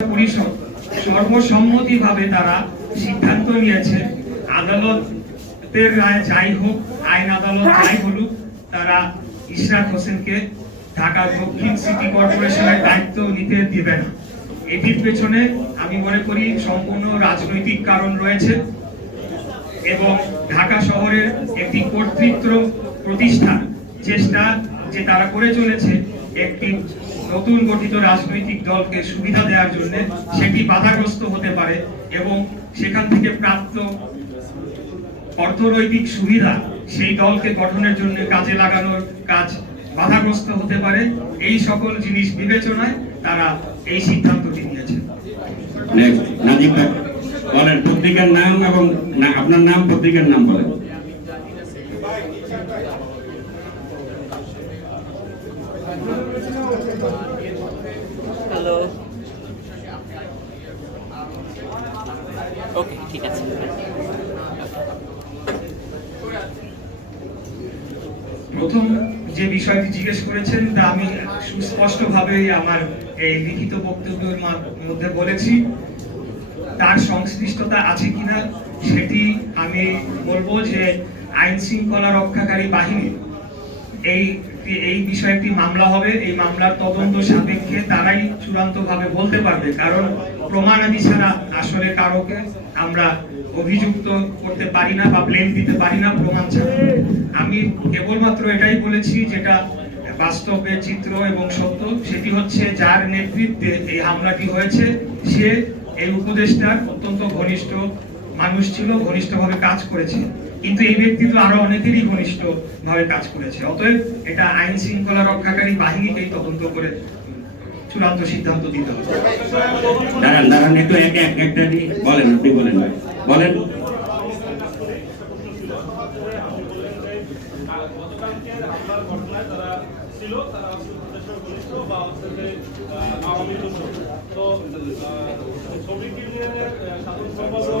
পরিষদ সর্বসম্মতিভাবে তারা সিদ্ধান্ত নিয়েছে। আদালতের রায় যাই হোক, আইন আদালত যাই বলুক, তারা ইশরাক হোসেনকে ঢাকা দক্ষিণ সিটি কর্পোরেশনের দায়িত্ব নিতে দিবে না। এটির পেছনে আমি মনে করি সম্পূর্ণ রাজনৈতিক কারণ রয়েছে এবং ঢাকা শহরের একটি কর্তৃত্ব প্রতিষ্ঠান, চেষ্টা যে তারা করে চলেছে একটি নতুন গঠিত রাজনৈতিক দলকে সুবিধা দেওয়ার জন্য সেটি বাধাগ্রস্ত হতে পারে এবং সেখান থেকে প্রাপ্ত অর্থনৈতিক সুবিধা সেই দলকে গঠনের জন্য কাজে লাগানোর কাজ বাধাগ্রস্ত হতে পারে। এই সকল জিনিস বিবেচনায় তারা এই সিদ্ধান্তটি নিয়েছে নেক্সট নাজিব বলেন, পত্রিকার নাম এবং আপনার নাম পত্রিকার নাম বলেন। হ্যালো ওকে ঠিক আছে। প্রথম যে বিষয়টি জিজ্ঞেস করেছেন তা আমি সুস্পষ্টভাবেই আমার এই লিখিত বক্তব্যের মধ্যে বলেছি। তার সংশ্লিষ্টতা আছে কিনা সেটি আমি বলব যে আইন শৃঙ্খলা রক্ষাকারী বাহিনী এই এই বিষয়ে একটি মামলা হবে, এই মামলার তদন্ত সাপেক্ষে তারাই চূড়ান্তভাবে বলতে পারবে। কারণ প্রমাণাদি ছাড়া আসলে কারোকে আমরা অভিযুক্ত করতে পারি না বা ব্লেম দিতে পারি না প্রমাণ ছাড়া। আমি কেবলমাত্র এটাই বলেছি যেটা বাস্তবে চিত্র এবং সত্য, সেটি হচ্ছে যার নেতৃত্বে এই হামলাটি হয়েছে, সে এই উপদেষ্টার অত্যন্ত ঘনিষ্ঠ মানুষ ছিল, ঘনিষ্ঠভাবে কাজ করেছে। কিন্তু এই ব্যক্তি তো আরও অনেকেরই ঘনিষ্ঠ ভাবে কাজ করেছে। অতএব এটা আইন শৃঙ্খলা রক্ষাকারী বাহিনীকেই তদন্ত করে চূড়ান্ত সিদ্ধান্ত দিতে হবে। দাঁড়ান দাঁড়ান একটু এক এক একটা বলেন আপনি বলেন। বলেন। গতকালকের হামলার ঘটনায় তারা ছিল তারা হচ্ছে ঘনিষ্ঠ বা হচ্ছে যে আওয়ামী তো ইউনিয়নের সাধারণ সম্পাদক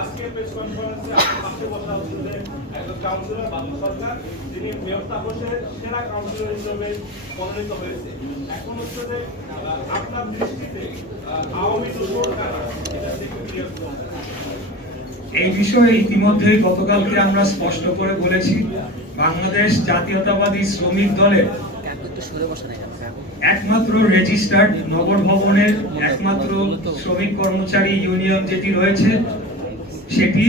আজকে প্রেস কনফারেন্সে পাশে হচ্ছে একজন কাউন্সিলর সরকার যিনি সেরা কাউন্সিলর হিসেবে হয়েছে। এখন হচ্ছে যে আপনার দৃষ্টিতে আওয়ামী এটা এই বিষয়ে ইতিমধ্যেই গতকালকে আমরা স্পষ্ট করে বলেছি, বাংলাদেশ জাতীয়তাবাদী শ্রমিক দলের একমাত্র রেজিস্টার্ড নগর ভবনের একমাত্র শ্রমিক কর্মচারী ইউনিয়ন যেটি রয়েছে সেটি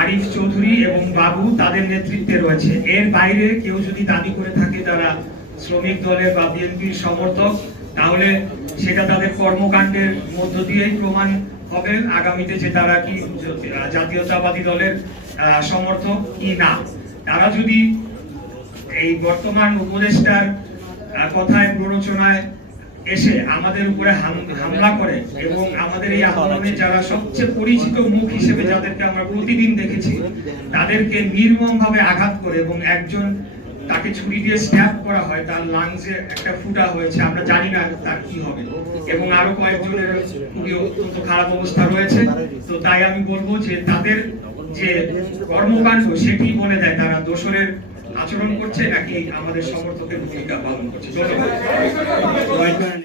আরিফ চৌধুরী এবং বাবু তাদের নেতৃত্বে রয়েছে। এর বাইরে কেউ যদি দাবি করে থাকে তারা শ্রমিক দলের বা বিএনপির সমর্থক, তাহলে সেটা তাদের কর্মকাণ্ডের মধ্য দিয়েই প্রমাণ হবে। আগামীতে যে তারা কি জাতীয়তাবাদী দলের সমর্থক কি না। তারা যদি এই বর্তমান উপদেষ্টার কথায় প্ররোচনায় এসে আমাদের উপরে হামলা করে এবং আমাদের এই আন্দোলনে যারা সবচেয়ে পরিচিত মুখ হিসেবে যাদেরকে আমরা প্রতিদিন দেখেছি, তাদেরকে নির্মম ভাবে আঘাত করে এবং একজন তাকে ছুরি দিয়ে স্ট্যাপ করা হয়, তার লাংসে একটা ফুটা হয়েছে, আমরা জানি না তার কি হবে। এবং আরও কয়েকজনের খুবই অত্যন্ত খারাপ অবস্থা রয়েছে। তো তাই আমি বলব যে তাদের যে কর্মকাণ্ড, সেটি বলে দেয় তারা দোসরের আচরণ করছে নাকি আমাদের সমর্থকের ভূমিকা পালন করছে?